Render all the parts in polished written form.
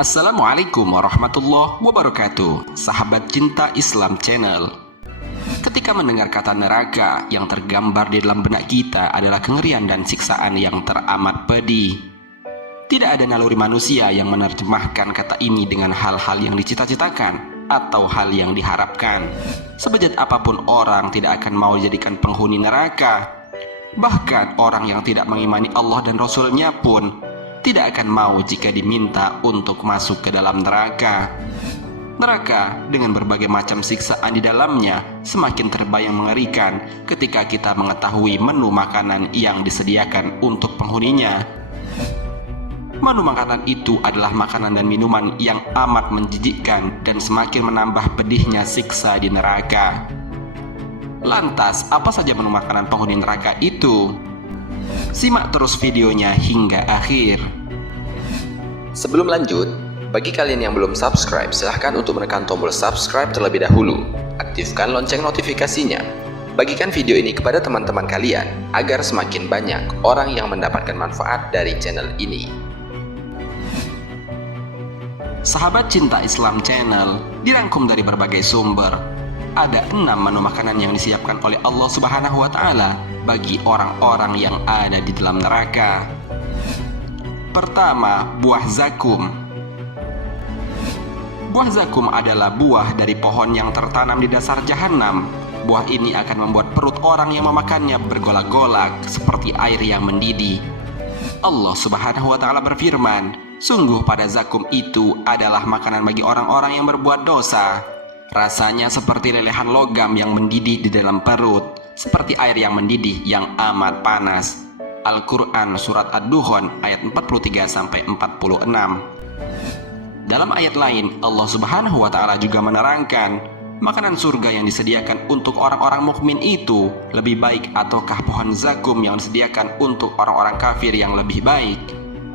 Assalamualaikum warahmatullahi wabarakatuh, sahabat cinta Islam Channel. Ketika mendengar kata neraka, yang tergambar di dalam benak kita adalah kengerian dan siksaan yang teramat pedih. Tidak ada naluri manusia yang menerjemahkan kata ini dengan hal-hal yang dicita-citakan atau hal yang diharapkan. Sebejat apapun orang tidak akan mau dijadikan penghuni neraka. Bahkan orang yang tidak mengimani Allah dan Rasul-Nya pun tidak akan mau jika diminta untuk masuk ke dalam neraka. Neraka dengan berbagai macam siksaan di dalamnya semakin terbayang mengerikan ketika kita mengetahui menu makanan yang disediakan untuk penghuninya. Menu makanan itu adalah makanan dan minuman yang amat menjijikkan dan semakin menambah pedihnya siksa di neraka. Lantas, apa saja menu makanan penghuni neraka itu? Simak terus videonya hingga akhir. Sebelum lanjut, bagi kalian yang belum subscribe, silahkan untuk menekan tombol subscribe terlebih dahulu. Aktifkan lonceng notifikasinya. Bagikan video ini kepada teman-teman kalian, agar semakin banyak orang yang mendapatkan manfaat dari channel ini. Sahabat cinta Islam Channel, dirangkum dari berbagai sumber. Ada 6 menu makanan yang disiapkan oleh Allah Subhanahu wa Ta'ala bagi orang-orang yang ada di dalam neraka. Pertama, buah zakum. Buah zakum adalah buah dari pohon yang tertanam di dasar jahanam. Buah ini akan membuat perut orang yang memakannya bergolak-golak seperti air yang mendidih. Allah Subhanahu wa Ta'ala berfirman, sungguh pada zakum itu adalah makanan bagi orang-orang yang berbuat dosa. Rasanya seperti lelehan logam yang mendidih di dalam perut, seperti air yang mendidih yang amat panas. Al-Quran Surat Ad-Duhon ayat 43-46. Dalam ayat lain, Allah Subhanahu wa Ta'ala juga menerangkan, makanan surga yang disediakan untuk orang-orang mukmin itu lebih baik ataukah pohon zakum yang disediakan untuk orang-orang kafir yang lebih baik?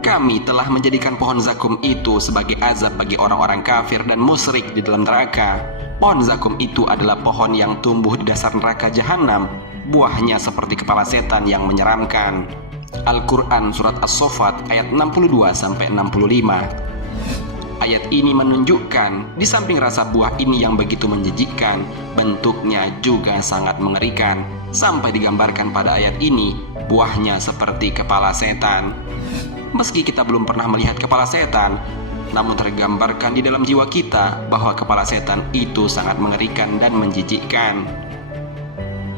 Kami telah menjadikan pohon zakum itu sebagai azab bagi orang-orang kafir dan musyrik di dalam neraka. Pohon zakum itu adalah pohon yang tumbuh di dasar neraka jahanam. Buahnya seperti kepala setan yang menyeramkan. Al-Quran Surat As-Saffat ayat 62-65. Ayat ini menunjukkan di samping rasa buah ini yang begitu menjijikkan, bentuknya juga sangat mengerikan. Sampai digambarkan pada ayat ini, buahnya seperti kepala setan. Meski kita belum pernah melihat kepala setan, namun tergambarkan di dalam jiwa kita bahwa kepala setan itu sangat mengerikan dan menjijikkan.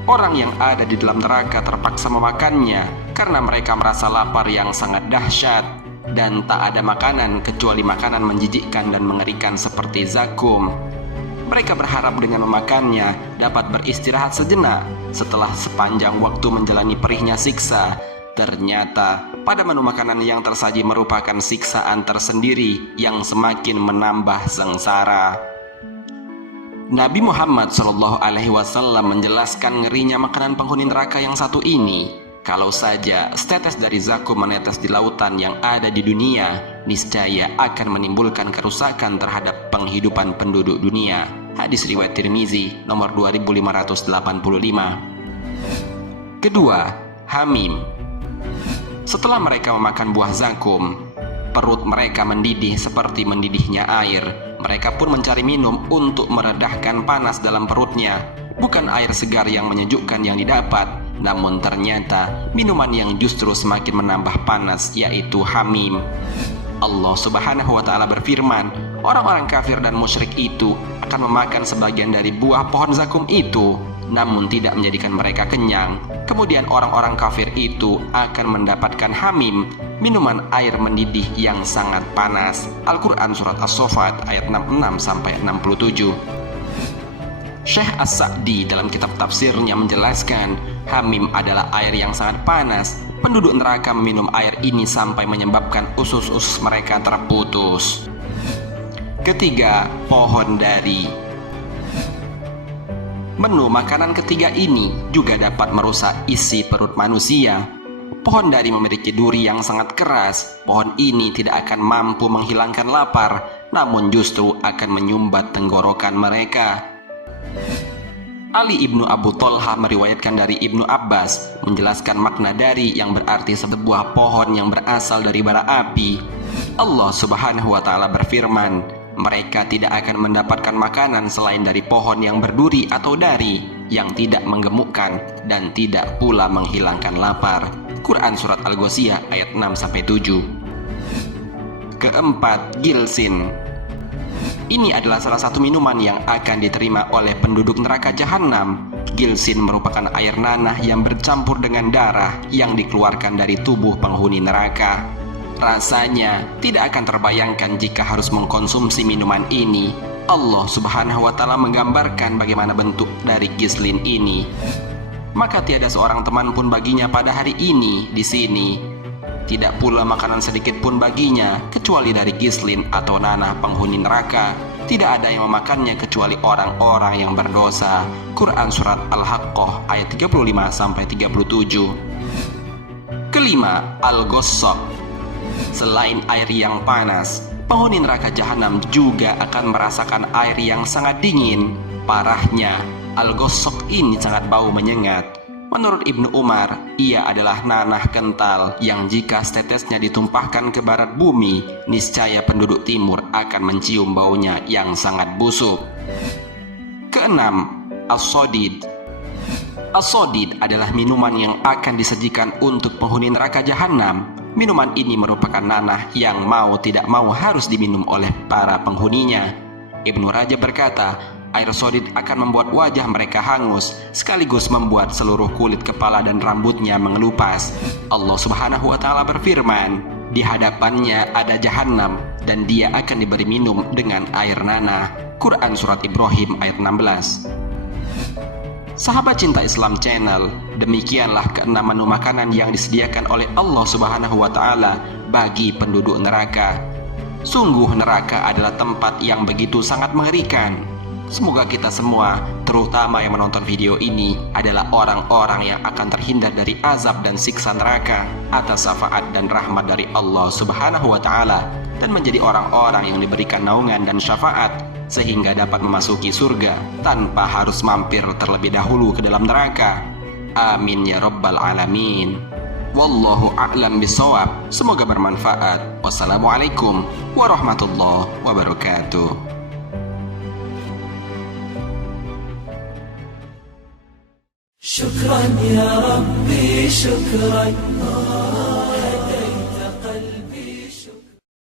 Orang yang ada di dalam neraka terpaksa memakannya karena mereka merasa lapar yang sangat dahsyat, dan tak ada makanan kecuali makanan menjijikkan dan mengerikan seperti zakum. Mereka berharap dengan memakannya dapat beristirahat sejenak setelah sepanjang waktu menjalani perihnya siksa. Ternyata pada menu makanan yang tersaji merupakan siksaan tersendiri yang semakin menambah sengsara. Nabi Muhammad SAW menjelaskan ngerinya makanan penghuni neraka yang satu ini. Kalau saja setetes dari zakum menetes di lautan yang ada di dunia, niscaya akan menimbulkan kerusakan terhadap penghidupan penduduk dunia. Hadis riwayat Tirmizi nomor 2585. Kedua, hamim. Setelah mereka memakan buah zakum, perut mereka mendidih seperti mendidihnya air. Mereka pun mencari minum untuk meredahkan panas dalam perutnya. Bukan air segar yang menyejukkan yang didapat, namun ternyata minuman yang justru semakin menambah panas, yaitu hamim. Allah Subhanahu wa Ta'ala berfirman, orang-orang kafir dan musyrik itu akan memakan sebagian dari buah pohon zakum itu, namun tidak menjadikan mereka kenyang. Kemudian orang-orang kafir itu akan mendapatkan hamim, minuman air mendidih yang sangat panas. Al-Quran Surat As-Saffat ayat 66-67. Syekh As-Sa'di dalam kitab tafsirnya menjelaskan, hamim adalah air yang sangat panas. Penduduk neraka meminum air ini sampai menyebabkan usus-usus mereka terputus. Ketiga, pohon dari. Menu makanan ketiga ini juga dapat merusak isi perut manusia. Pohon dari memiliki duri yang sangat keras. Pohon ini tidak akan mampu menghilangkan lapar, namun justru akan menyumbat tenggorokan mereka. Ali ibnu Abu Thalhah meriwayatkan dari Ibnu Abbas menjelaskan makna dari yang berarti sebuah pohon yang berasal dari bara api. Allah Subhanahu wa Ta'ala berfirman, mereka tidak akan mendapatkan makanan selain dari pohon yang berduri atau dari yang tidak menggemukkan dan tidak pula menghilangkan lapar. Quran Surat Al-Ghasyiyah ayat 6-7. Keempat, gilsin. Ini adalah salah satu minuman yang akan diterima oleh penduduk neraka jahanam. Gilsin merupakan air nanah yang bercampur dengan darah yang dikeluarkan dari tubuh penghuni neraka. Rasanya tidak akan terbayangkan jika harus mengkonsumsi minuman ini. Allah Subhanahu wa Ta'ala menggambarkan bagaimana bentuk dari gislin ini. Maka tiada seorang teman pun baginya pada hari ini di sini. Tidak pula makanan sedikit pun baginya kecuali dari gislin atau nanah penghuni neraka. Tidak ada yang memakannya kecuali orang-orang yang berdosa. Quran Surat Al-Haqqah ayat 35-37. Kelima, al-ghassaq. Selain air yang panas, penghuni neraka jahanam juga akan merasakan air yang sangat dingin. Parahnya, al-ghassaq ini sangat bau menyengat. Menurut Ibnu Umar, ia adalah nanah kental yang jika setetesnya ditumpahkan ke barat bumi, niscaya penduduk timur akan mencium baunya yang sangat busuk. Keenam, as-sodid. As-sodid adalah minuman yang akan disajikan untuk penghuni neraka jahanam. Minuman ini merupakan nanah yang mau tidak mau harus diminum oleh para penghuninya. Ibnu Rajab berkata, air sodid akan membuat wajah mereka hangus, sekaligus membuat seluruh kulit kepala dan rambutnya mengelupas. Allah Subhanahu wa Ta'ala berfirman, di hadapannya ada jahanam dan dia akan diberi minum dengan air nanah. Quran Surat Ibrahim ayat 16. Sahabat Cinta Islam Channel, demikianlah keenam menu makanan yang disediakan oleh Allah Subhanahu wa Ta'ala bagi penduduk neraka. Sungguh neraka adalah tempat yang begitu sangat mengerikan. Semoga kita semua, terutama yang menonton video ini, adalah orang-orang yang akan terhindar dari azab dan siksa neraka atas syafaat dan rahmat dari Allah Subhanahu wa Ta'ala, dan menjadi orang-orang yang diberikan naungan dan syafaat sehingga dapat memasuki surga tanpa harus mampir terlebih dahulu ke dalam neraka. Amin ya rabbal alamin. Wallahu a'lam bishawab. Semoga bermanfaat. Wassalamualaikum warahmatullahi wabarakatuh. شكرا يا ربي شكرا